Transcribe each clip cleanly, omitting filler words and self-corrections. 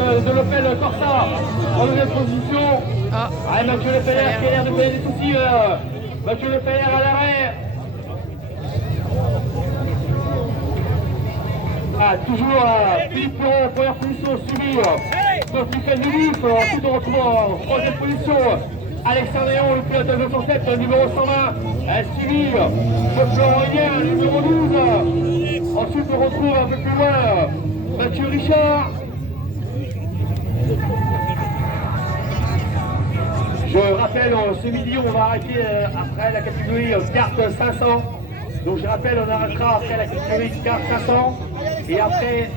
de l'Opel Corsa en deuxième position. Mathieu Lefeller qui a l'air de connaître des soucis. Mathieu Lefeller à l'arrêt. Toujours Philippe Perron en première position, suivi de Stéphane Duluth. Ensuite on retrouve en troisième position Alexandre Léon, le pilote 207, numéro 120, suivi de Florent Hélien, numéro 12. Ensuite on retrouve un peu plus loin Mathieu Richard. Je rappelle, ce midi on va arrêter après la catégorie carte 500. Donc je rappelle, on arrêtera après la catégorie carte 500. Et après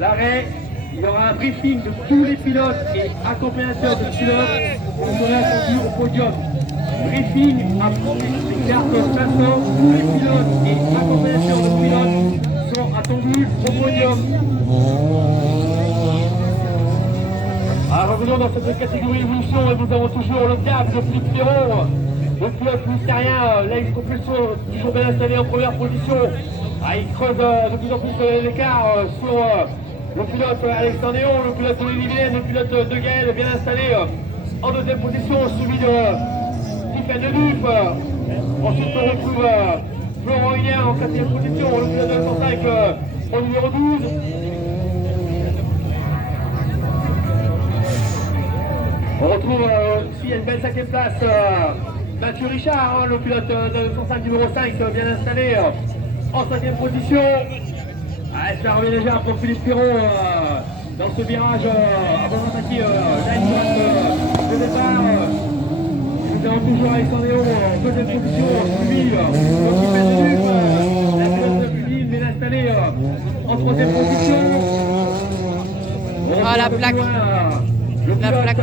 l'arrêt, il y aura un briefing de tous les pilotes et accompagnateurs de pilotes qui seront attendus au podium. Briefing après les cartes 500, les pilotes et accompagnateurs de pilotes sont attendus au podium. Alors revenons dans cette catégorie évolution et nous avons toujours le câble de Philippe Perron, le pilote mystérien, l'ex-propulsion toujours bien installé en première position. Il creuse de plus en plus l'écart sur le pilote Alexandre Léon, le pilote Olivier, le pilote de Gaël bien installé en deuxième position, suivi de Stéphane Duluth. Ensuite on retrouve Florent Hélien en quatrième position, le pilote de 105 au numéro 12. On retrouve aussi une belle cinquième place Mathieu Richard, le pilote de 105 numéro 5 bien installé en cinquième position. Ça revient déjà pour Philippe Perron dans ce virage avant d'attaquer la ligne droite de départ. Nous avons toujours Alexandre Léon en deuxième position, suivi de Stéphane Duluth, la pilote de Puline bien installée en troisième position. La plaque. Le pilote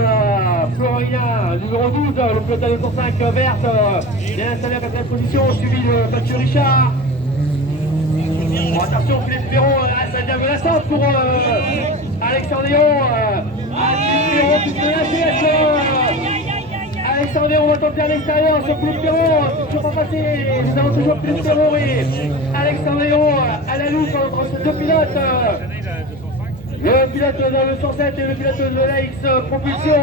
Florent Hélien, numéro 12, le pilote à 205 verte, bien installé à la 4e position, suivi de Mathieu Richard. Attention, Philippe Perron, ça devient menaçante pour Alexandre Léon. Philippe Perron qui se lâche. Alexandre Léon va tenter à l'extérieur sur Philippe Perron, toujours pas passé. Nous avons toujours Philippe Perron et Alexandre Léon à la lutte entre ces deux pilotes. Le pilote de le 107 et le pilote de la X-Propulsion.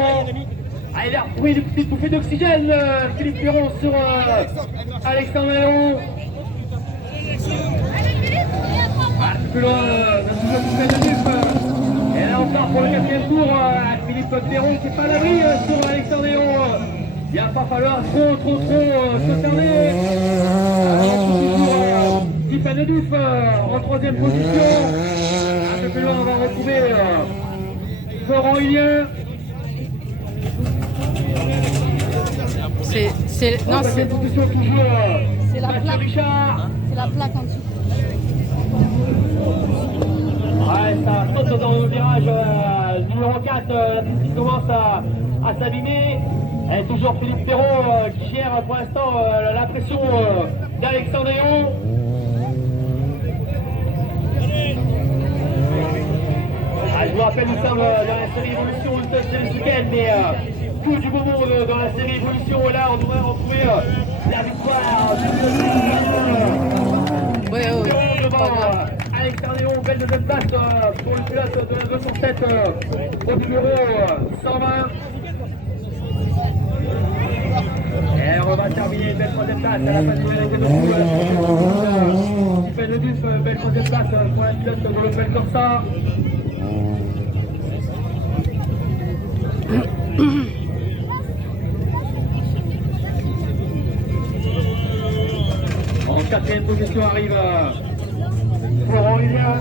Il a repris une petite bouffée d'oxygène, Philippe Perron sur Alexandre Léon. Plus loin, et là encore pour le 4e tour, Philippe Perron qui n'est pas à l'abri sur Alexandre Léon. Il va pas falloir trop se fermer. Stéphane Duluth en 3e position. Un peu plus loin, on va retrouver Florent Hélien. C'est la plaque. Richard. C'est la plaque en dessous. Ça saute dans le virage numéro 4, la piste qui commence à s'abîmer. Et toujours Philippe Perron qui gère pour l'instant la pression d'Alexandre Léon. Je vous rappelle, nous sommes dans la série Évolution, une seule série ce week-end, mais tout du beau monde dans la série Évolution. Et là, on devrait retrouver la victoire Alexandre Léon, belle deuxième place pour le pilote de la 207 au numéro 120. Et on va terminer une belle troisième place à la fin du réalité de Stéphane Duluth, belle troisième place pour la pilote de l'Opel Corsa. En 4e position arrive Florent Hélien.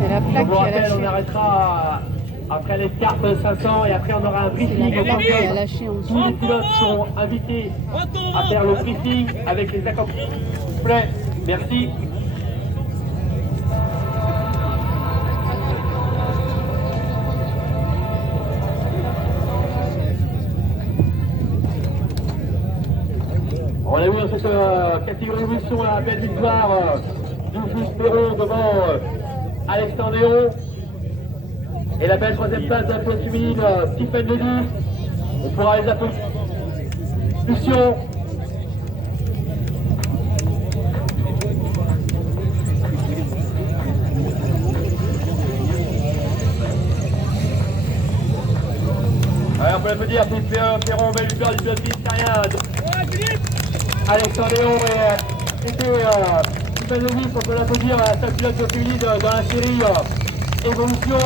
C'est la plaque qui a lâché. On arrêtera après les cartes 500 et après on aura un briefing. Tous les pilotes seront invités à faire le briefing avec les accompagnants. Merci. On a vu dans cette catégorie évolution la belle victoire du Philippe Perron devant Alexandre Léon. Et la belle troisième place de la flotte féminine, Stéphane Duluth. On pourra les appeler. peut l'applaudir, Philippe Perron va lui faire du pilote ministérien. Alexandre Léon et Stépanovic, on peut l'applaudir, sa pilote féminine dans la série Évolution.